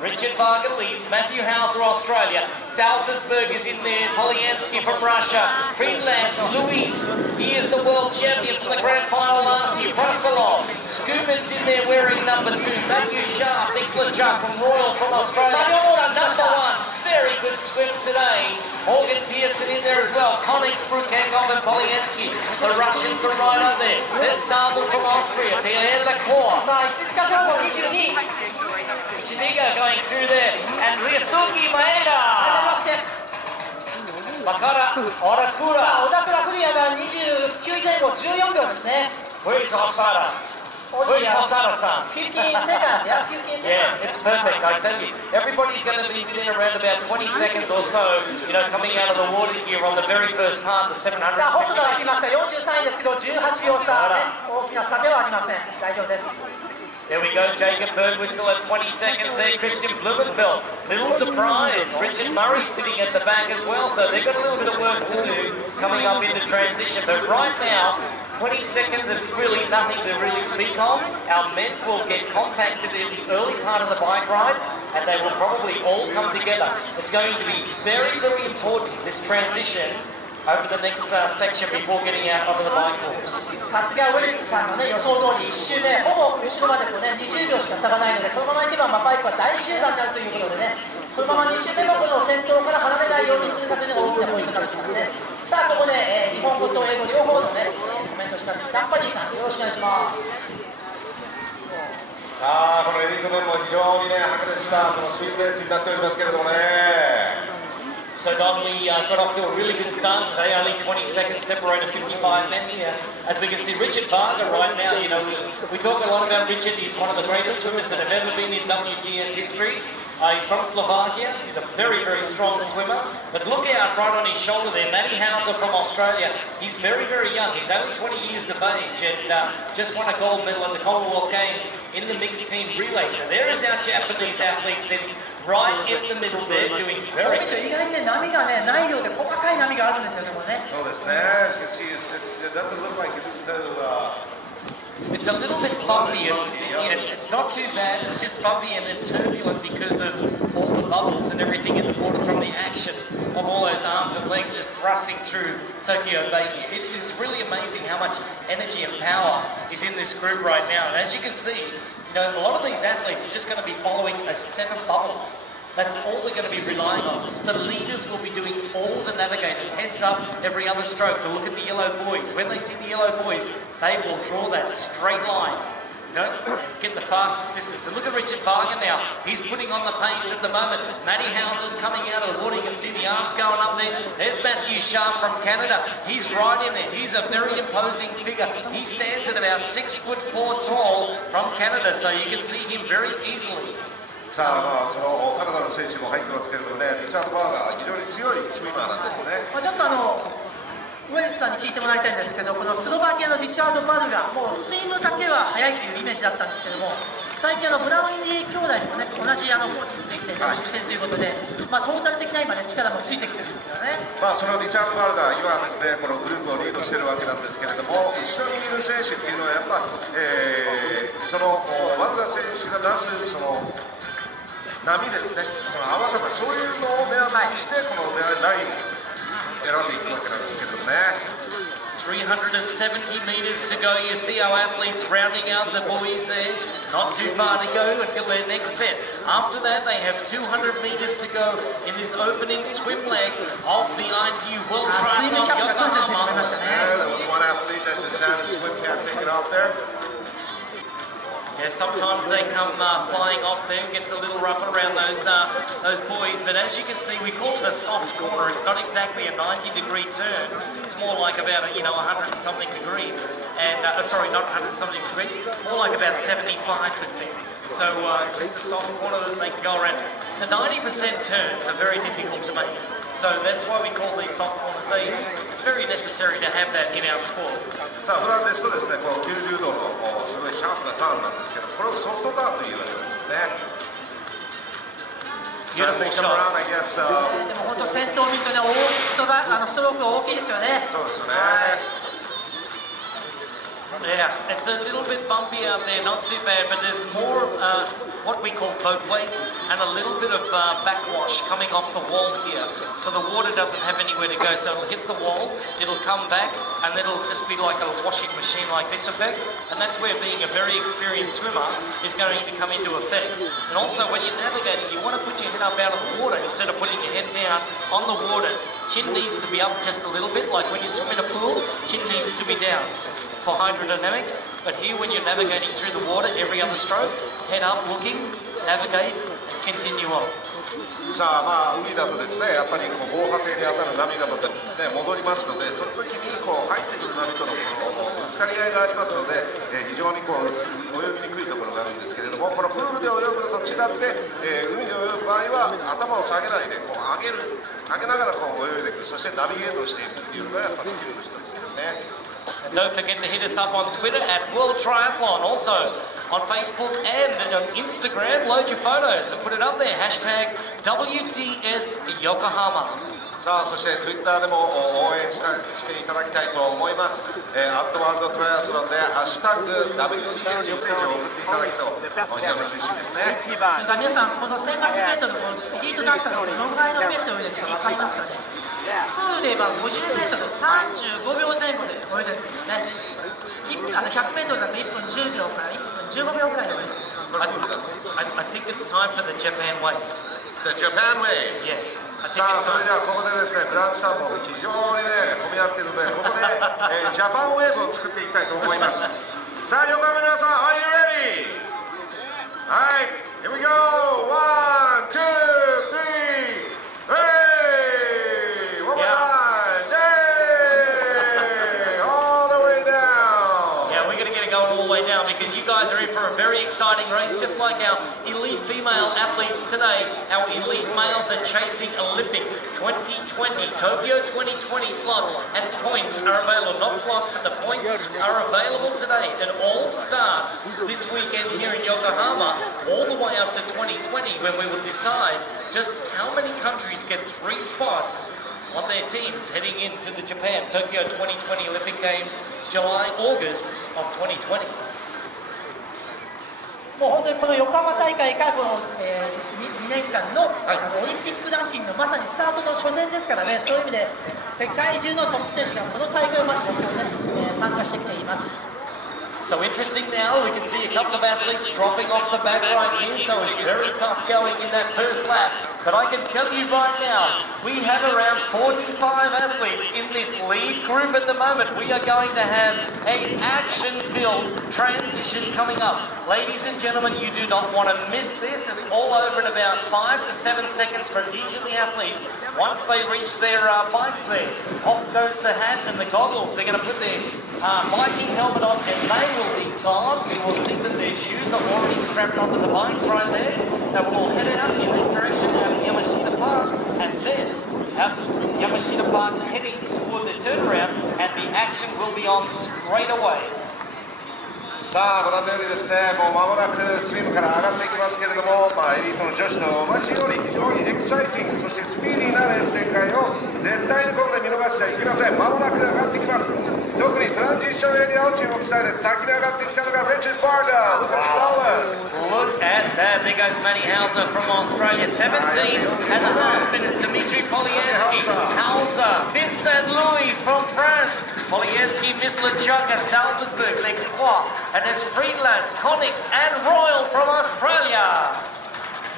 Richard Varga leads, Matthew Hauser, Australia, Salzburg is in there, Polyansky from Russia, Freelance, Luis, he is the world champion from the grand final last year, Brusilov, Scuba's in there wearing number 2, Matthew Sharp, Mislachuk from Royal from Australia, number 1, very good swim today, Morgan Pearson in there as well, Konix, Brukakov and Polyansky, the Russians are right up there, there's Nabel from Austria, Pierre Lacroix, Ishiniga going through there, and Ryusuke Maeda. Makara Orakura. Where is Osara? Where is Osara-san? 15 seconds, yeah, 15 seconds. Yeah, it's perfect, I tell you. Everybody's going to be within around about 20 seconds or so, you know, coming out of the water here on the very first part, the 700. さあ、細田が来ました。43位ですけど、18秒差で大きな差ではありません。大丈夫です。 There we go, Jacob Bergwhistle at 20 seconds there, Christian Blumenfeld. Little surprise, Richard Murray sitting at the back as well, so they've got a little bit of work to do coming up into transition. But right now, 20 seconds is really nothing to really speak of. Our men's will get compacted in the early part of the bike ride, and they will probably all come together. It's going to be very, very important, this transition, over the next section before getting out onto the bike course. さすがウェルスさんの、ね、予想通り1周目、ほぼ後ろまでこう、ね、20秒しか差がないので、このままいけばバイクは大集団になるということでね、このまま2周目もこの先頭から離れないようにするかというのが大きなポイントになってきますね。さあ、ここで、日本語と英語両方の、ね、コメントします。ダンパディさん、よろしくお願いします。さあ、このエリートでも非常にね、白熱したこのスイングレースになっておりますけれどもね。 So Donnelly got off to a really good start today, only 20 seconds separated 55 men here. As we can see, Richard Varga right now, you know, we talk a lot about Richard. He's one of the greatest swimmers that have ever been in WTS history. He's from Slovakia. He's a very, very strong swimmer. But look out right on his shoulder there, Matty Hauser from Australia. He's very, very young. He's only 20 years of age and just won a gold medal at the Commonwealth Games in the mixed team relay. So there is our Japanese athlete sitting right in the middle there, doing very good. 意外にね、波がね、ないようで細かい波があるんですよね、これね。そうですね。As you can see, it doesn't look like it's It's a little bit bumpy. It's not too bad. It's just bumpy and it's turbulent because of all the bubbles and everything in the water from the action of all those arms and legs just thrusting through Tokyo Bay. It is really amazing how much energy and power is in this group right now. And as you can see, you know, a lot of these athletes are just going to be following a set of bubbles. That's all they're going to be relying on. The leaders will be doing all the navigating, heads up every other stroke to look at the yellow buoys. When they see the yellow buoys, they will draw that straight line. You know, get the fastest distance. And look at Richard Varga now. He's putting on the pace at the moment. Matty Hauser's coming out of the water. You can see the arms going up there. There's Matthew Sharp from Canada. He's right in there. He's a very imposing figure. He stands at about 6'4" tall from Canada, so you can see him very easily. さあ、そのカナダの選手も入ってますけれどもね、リチャード・バーガー、非常に強いスイマーなんですね。ちょっとウェルズさんに聞いてもらいたいんですけど、このスロバキアのリチャード・バルガ、もうスイムだけは速いというイメージだったんですけども、最近ブラウンディ兄弟にもね、同じコーチについて練習しているということで、まあ、トータル的な今ね、力もついてきてるんですよね。まあ、そのリチャード・バルガー、今ですね、このグループをリードしているわけなんですけれども、後ろにいる選手っていうのはやっぱ、そのバルガー選手が出すその波ですね、その泡とかそういうのを目安にして、このラインを選んでいくわけなんですけどね。370 meters to go. You see our athletes rounding out the buoys there. Not too far to go until their next set. After that, they have 200 meters to go in this opening swim leg of the ITU World Triathlon Yokohama. There was one athlete that just had his swim cap taken off there. Yeah, sometimes they come flying off there, gets a little rough around those buoys, but as you can see, we call it a soft corner. It's not exactly a 90-degree turn. It's more like about 100 and something degrees, and sorry, not 100 and something degrees, more like about 75%. So it's just a soft corner that they can go around. The 90% turns are very difficult to make. So that's why we call these soft corners. It's very necessary to have that in our sport. さあ、普段ですとですね、こう90度のすごいシャープなターンなんですけど、これをソフトターンというわけなんですね。Beautiful shots. でも本当先頭を見るとね、ストロークが大きいですよね。そうですよね。Yeah, it's a little bit bumpy out there, not too bad, but there's more what we call boat weight, and and a little bit of backwash coming off the wall here. So the water doesn't have anywhere to go. So it'll hit the wall, it'll come back, and it'll just be like a washing machine like this effect. And that's where being a very experienced swimmer is going to come into effect. And also when you're navigating, you want to put your head up out of the water instead of putting your head down on the water. Chin needs to be up just a little bit, like when you swim in a pool, chin needs to be down for hydrodynamics. But here when you're navigating through the water, every other stroke, head up looking, navigate, and continue on. さあ海だとですね、やっぱりこう防波堤に当たる波がまた、ね、戻りますので、その時にこう入ってくる波とのぶつかり合いがありますので、非常にこう泳ぎにくいところがあるんですけれども、このプールで泳ぐのと違って、海で泳ぐ場合は頭を下げないでこう上げながらこう泳いでいく、そしてナビゲートをしていくっていうのがやっぱスキルの一つですね。And don't forget to hit us up on Twitter at World Triathlon. Also on Facebook and on Instagram, load your photos and put it up there. Hashtag WTS Yokohama. さあそして Twitter でも応援していただきたいと思います。アットワールドトライアスロンでハッシュタグ WTS メッセージを送っていただきと非常に嬉しいですね。それから皆さん、この 1500m のエリート男子のどのぐらいのペースで泳いでるか分かりますかね。プールで言えば 50m35 秒前後で泳いでるんですよね。100m だと1分10秒から1分15秒くらいで泳いでます。I think it's time for the Japan wave. The Japan wave. Yes. さあそれではここでですね、フランスさんも非常にね混み合っているので、ここで、ジャパンウェーブを作っていきたいと思います。さあ横浜の皆さん、Are you ready? はい、here we go! 1, 2, 3! Hey! One more time! Hey! All the way down! Yeah, we're going to get it going all the way down because you guys are in for a very exciting race, just like our elite female athletes today. Our elite males are chasing Olympic 2020, Tokyo 2020 slots, and points are available. Not slots, but the points are available today. It all starts this weekend here in Yokohama, all the way up to 2020, when we will decide just how many countries get 3 spots on their teams heading into the Japan Tokyo 2020 Olympic Games, July, August of 2020. もう本当にこの横浜大会からこの、2年間の、オリンピックランキングのまさにスタートの初戦ですからね、そういう意味で世界中のトップ選手がこの大会をまず目標に、参加してきています。So interesting now, we can see a couple of athletes dropping off the back right here, so it's very tough going in that first lap. But I can tell you right now, we have around 45 athletes in this lead group at the moment. We are going to have an action-filled transition coming up. Ladies and gentlemen, you do not want to miss this. It's all over in about 5 to 7 seconds for each of the athletes. Once they reach their bikes there, off goes the hat and the goggles. They're going to put their biking helmet on and they will be gone. You will see that their shoes are already strapped onto the bikes right there. They will all head out in this direction out of Yamashita Park and then out Yamashita Park heading toward the turnaround and the action will be on straight away. さあご覧のようにですね、もう間もなくスイムから上がっていきますけれども、エリートの女子と同じように非常にエキサイティング、そしてスピーディーなレース展開を絶対にここで見逃しちゃいけません。間もなく上がってきます。特にトランジションエリアを注目したいです。先に上がってきたのがリチャード・バーダー。Look at that. There goes Matty Hauser from Australia. 17 and a half minutes. Dmitry Polyansky. Hauser. Vincent Louis from France. Polyansky, Mislachuk and Salzburg. Leclerc. And there's Friedlands, Konix and Royal from Australia.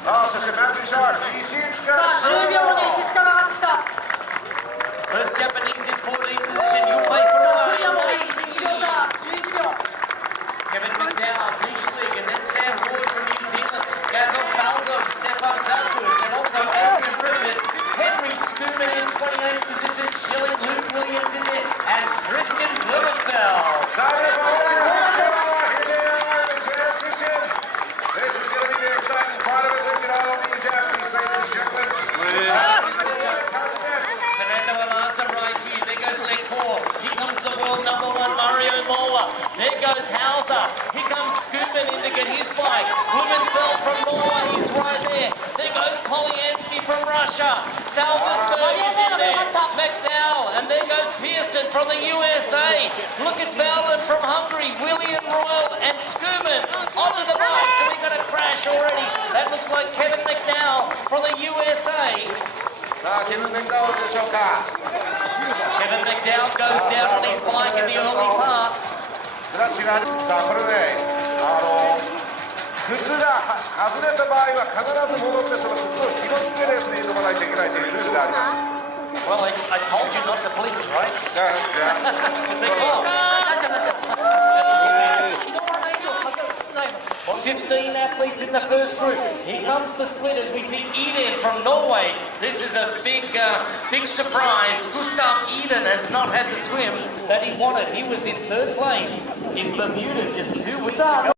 さあそしてマッティ・シャーク、石塚。さあ10秒後に石塚が上がってきた。First Japanese in 14th position. You'll wait for a while. 1秒差、11秒。Kevin McDowell, Bushlick, and then Sam Ward from New Zealand. Gavin Falco, Stefan Zankus, and also Adrian Rivet. Henry Schumann in 28th position. Schilling, Luke Williams in there, and Christian Blumenfeld. This is going to be the exciting part of it. Look at all of these athletes, ladies and gentlemen. Fernando Alonso right here. There goes Leclerc. Here comes the world number 1 Mario Mola. There goes Hauser. Here comes Scoopman in to get his bike. Blumenfeld from Norway. He's right there. There goes Polyansky from Russia. Salzburg is in there. McDowell. And there goes Pearson from the USA. Look at Bowden from Hungary. William Royal and Scoopman onto the bike. So we got a crash already. That looks like Kevin McDowell ケル・メッダウでしょうか。 Kevin McDowell goes down on his bike in the early parts. クラッシュがさあこれね靴が外れた場合は必ず戻ってその靴を拾ってレースに挑まないといけないというルールがあります。 Well, I told you not to blink, right? Just think, oh. 15 athletes in the first group. Here comes the split as we see Eden from Norway. This is a big surprise. Gustav Eden has not had the swim that he wanted. He was in third place in Bermuda just 2 weeks ago.